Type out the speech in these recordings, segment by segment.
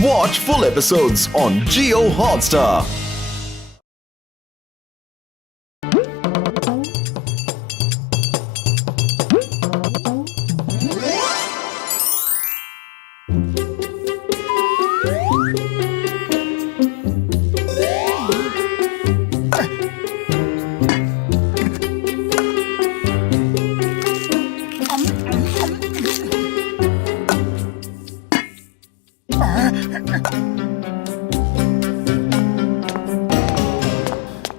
Watch full episodes on Jio Hotstar.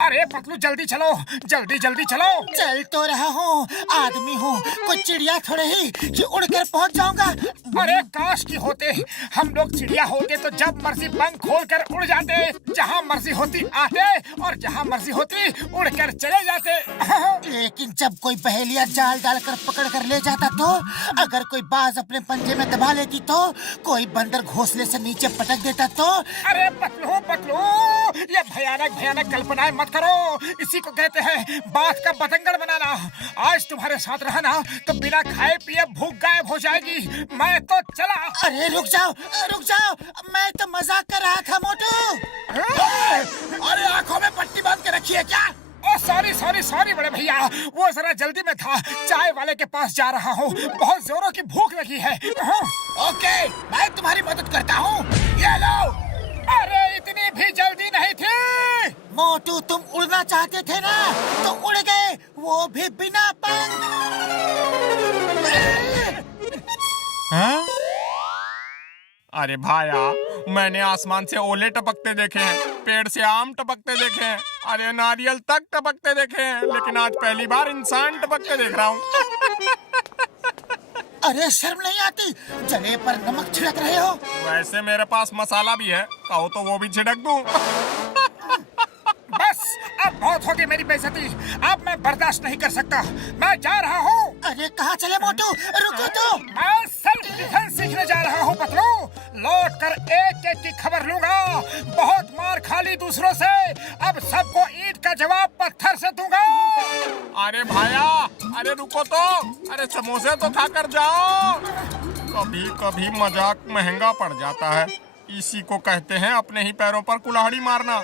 अरे पतलू जल्दी चलो, जल्दी जल्दी चलो। चल तो रहा हूँ, आदमी हूँ, कुछ चिड़िया थोड़े ही कि उड़कर पहुँच जाऊंगा। अरे काश की होते हम लोग चिड़िया होते तो जब मर्जी पंख खोलकर उड़ जाते, जहाँ मर्जी होती आते और जहाँ मर्जी होती उड़कर चले जाते। लेकिन जब कोई पहेलियाँ जाल डालकर पकड़ कर ले जाता तो, अगर कोई बाज अपने पंजे में दबा लेती तो, कोई बंदर घोंसले से नीचे पटक देता तो। अरे पतलू पतलू, ये भयानक भयानक कल्पनाएं मत करो। इसी को कहते हैं बात का बतंगड़ बनाना। आज तुम्हारे साथ रहा ना तो बिना खाए पिए भूख गायब हो जाएगी। मैं तो चला। अरे रुक जाओ, मैं तो मजाक कर रहा था मोटू। अरे आंखों में पट्टी बांध के रखी है क्या? ओ सॉरी सॉरी सॉरी बड़े भैया, वो जरा जल्दी में था, चाय वाले के पास जा रहा हूँ, बहुत जोरों की भूख लगी है। ओके, मैं तुम्हारी मदद करता हूँ, ये लो। अरे इतनी भी जल्दी नहीं थी। मोटू तुम उड़ना चाहते थे ना, तो उड़ गए, वो भी बिना पंख। हाँ? अरे भाया, मैंने आसमान से ओले टपकते देखे हैं, पेड़ से आम टपकते देखे हैं, अरे नारियल तक टपकते देखे हैं, लेकिन आज पहली बार इंसान टपकते देख रहा हूँ। अरे शर्म नहीं आती, जले पर नमक छिड़क रहे हो। वैसे मेरे पास मसाला भी है, कहो तो वो भी छिड़क दूं। बस अब बहुत होगी मेरी बेइज्जती, अब मैं बर्दाश्त नहीं कर सकता, मैं जा रहा हूँ। अरे कहाँ चले मोटू, रुको तो। मैं सेल्फ डिफेंस सीखने जा रहा हूँ पतलू, लौट कर एक एक की खबर लूंगा। बहुत मार खा ली दूसरों से, अब सबको ईंट का जवाब पत्थर से दूंगा। अरे भाया, अरे रुको तो, अरे समोसे तो खाकर जाओ। कभी कभी मजाक महंगा पड़ जाता है, इसी को कहते हैं अपने ही पैरों पर कुल्हाड़ी मारना।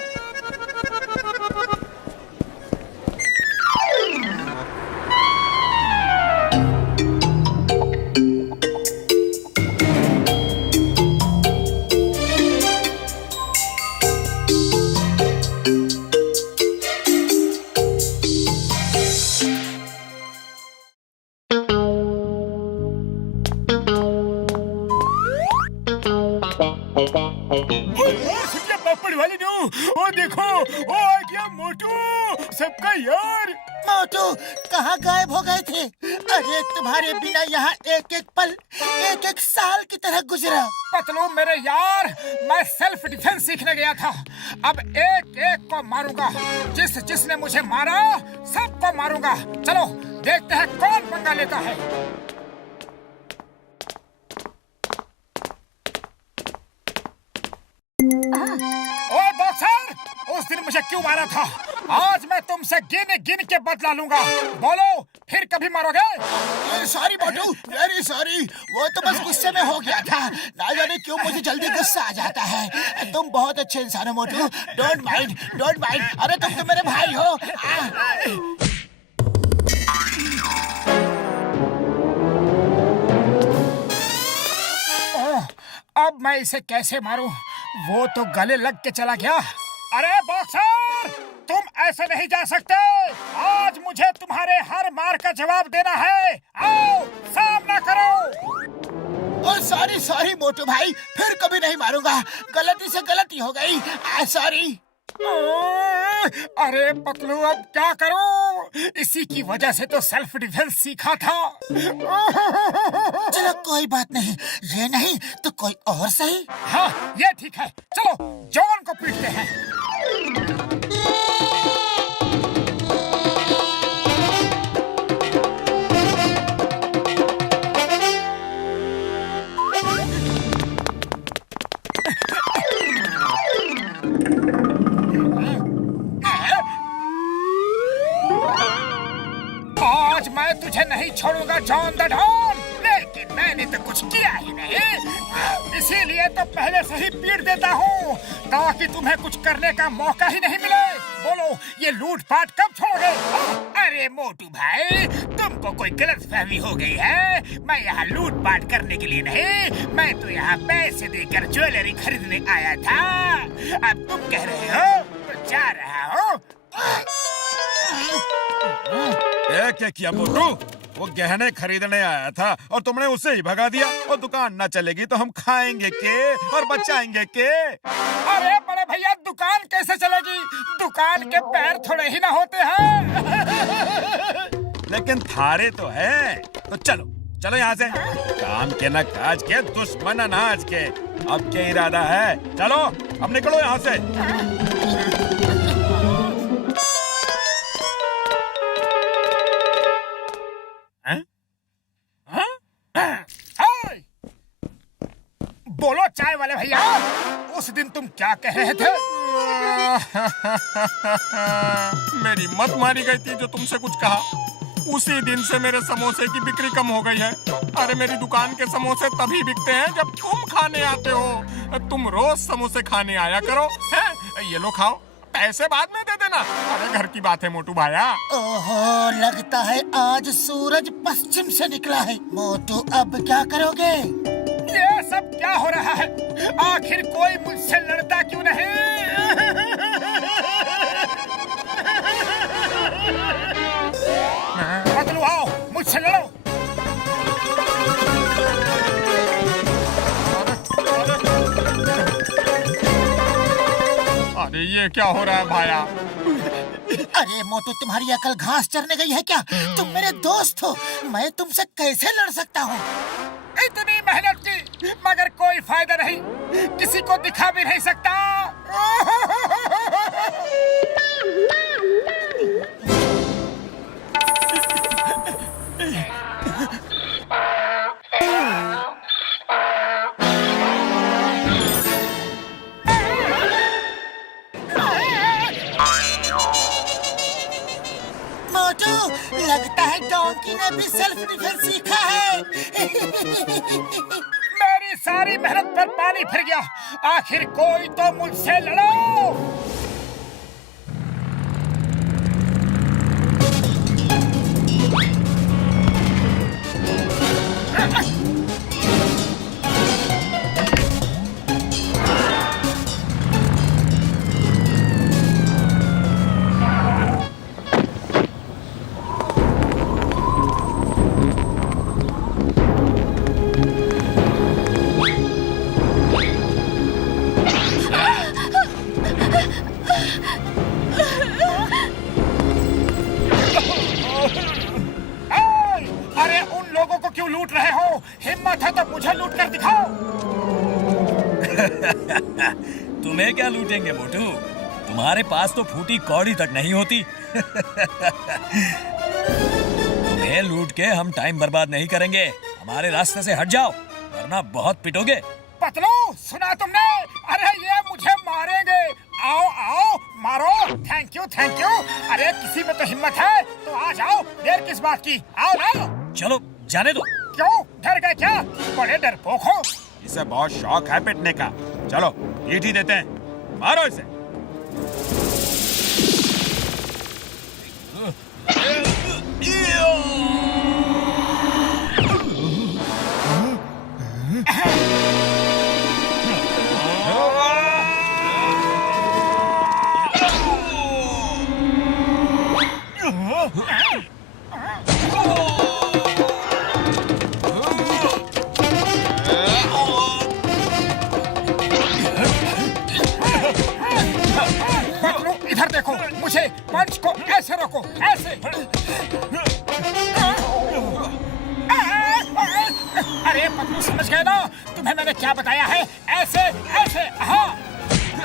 वाली ओ देखो, ओ आ गया मोटू, सबका यार। मोटू कहाँ गायब हो गए थे? अरे तुम्हारे बिना यहाँ एक एक पल एक एक साल की तरह गुजरा। पतलू मेरे यार, मैं सेल्फ डिफेंस सीखने गया था, अब एक एक को मारूंगा, जिसने मुझे मारा सबको मारूंगा। चलो देखते हैं कौन पंगा लेता है। ओ बॉक्सर, उस दिन मुझे क्यों मारा था? आज मैं तुमसे गिन गिन के बदला लूंगा, बोलो फिर कभी मारोगे? सॉरी मोटू, वेरी सॉरी, वो तो बस गुस्से में हो गया था, ना जाने क्यों मुझे जल्दी गुस्सा आ जाता है। तुम बहुत अच्छे इंसान हो मोटू, डोंट माइंड, डोंट माइंड। अरे तुम तो मेरे भाई हो। अब मैं इसे कैसे मारूं? वो तो गले लग के चला गया। अरे बॉक्सर, तुम ऐसे नहीं जा सकते, आज मुझे तुम्हारे हर मार का जवाब देना है। आओ सामना करो। ओ सॉरी सॉरी मोटू भाई, फिर कभी नहीं मारूंगा, गलती से गलती हो गई, सॉरी। अरे पतलू अब क्या करूं? इसी की वजह से तो सेल्फ डिफेंस सीखा था। चलो कोई बात नहीं, ये नहीं तो कोई और सही। हाँ ये ठीक है, चलो जॉन को पीटते हैं। आज मैं तुझे नहीं छोड़ूंगा जॉन द डॉन, लेकिन मैंने तो कुछ कुछ किया ही नहीं, इसीलिए तो पहले से ही पीट देता हूँ ताकि तुम्हें कुछ करने का मौका ही नहीं मिले। बोलो ये लूटपाट कब छोड़ोगे? अरे मोटू भाई, तुमको कोई गलतफहमी हो गई है। मैं यहाँ लूटपाट करने के लिए नहीं, मैं तो यहाँ पैसे देकर ज्वेलरी खरीदने आया था। अब तुम कह रहे हो तो जा रहा हूँ। क्या किया मोटू? वो गहने खरीदने आया था और तुमने उसे ही भगा दिया। और दुकान न चलेगी तो हम खाएंगे के और बचाएंगे के? अरे बड़े भैया, दुकान कैसे चलेगी? दुकान के पैर थोड़े ही ना होते हैं। लेकिन थारे तो है। तो चलो चलो यहाँ से। काम के न काज के, दुश्मन अनाज के। अब क्या इरादा है? चलो अब निकलो यहाँ से। बोलो चाय वाले भैया, उस दिन तुम क्या कह रहे थे? मेरी मत मारी गई थी जो तुमसे कुछ कहा। उसी दिन से मेरे समोसे की बिक्री कम हो गई है। अरे मेरी दुकान के समोसे तभी बिकते हैं जब तुम खाने आते हो। तुम रोज समोसे खाने आया करो। हैं? ये लो खाओ, पैसे बाद में दे देना। अरे घर की बात है मोटू भाया। ओहो, लगता है आज सूरज पश्चिम से निकला है। मोटू अब क्या करोगे? ये सब क्या हो रहा है? आखिर कोई मुझसे लड़ता क्यों नहीं? बदलू आओ, मुझसे लड़ो। अरे ये क्या हो रहा है भाया? अरे मोटू, तुम्हारी अकल घास चरने गई है क्या? तुम मेरे दोस्त हो, मैं तुमसे कैसे लड़ सकता हूँ? इतनी मेहनत की मगर कोई फायदा नहीं, किसी को दिखा भी नहीं सकता। मोटू, लगता है डोंकी ने भी सेल्फ डिफेंस सीखा है। मेरी सारी मेहनत पर पानी फिर गया। आखिर कोई तो मुझसे लड़ो। अरे उन लोगों को क्यों लूट रहे हो? हिम्मत है तो मुझे लूट कर दिखाओ। तुम्हें क्या लूटेंगे मोटू? तुम्हारे पास तो फूटी कौड़ी तक नहीं होती। तुम्हें लूट के हम टाइम बर्बाद नहीं करेंगे। हमारे रास्ते से हट जाओ वरना बहुत पिटोगे। पतलू, सुना तुमने? अरे ये मुझे मारेंगे। आओ आओ, मारो। Thank you thank you. अरे किसी में तो हिम्मत है तो आ जाओ, देर किस बात की? आओ ना। चलो जाने दो। क्यों, डर गए क्या? बड़े डरपोक हो। इसे बहुत शौक है पिटने का। चलो ईंट ही देते हैं, मारो इसे। इधर देखो, मुझे पंच को ऐसे रोको, ऐसे। अरे पतलू, समझ गए ना? तुम्हें मैंने क्या बताया है? ऐसे ऐसे। हाँ।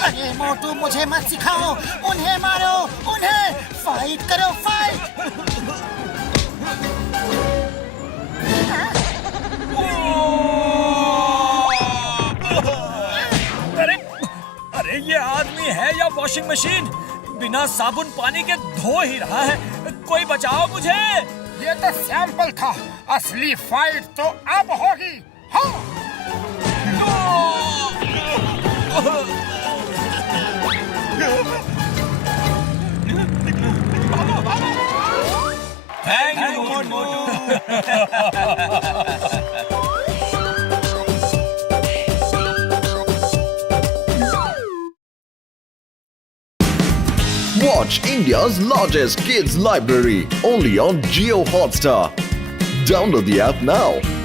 अरे मोटू, मुझे मत सिखाओ। उन्हें मारो, उन्हें। फाइट करो, फाइट। अरे ये आदमी है या वॉशिंग मशीन? बिना साबुन पानी के धो ही रहा है। कोई बचाओ मुझे। ये तो सैंपल था, असली फाइट तो अब होगी। Thank you Motu. Watch India's largest kids library only on Geo Hotstar. Download the app now.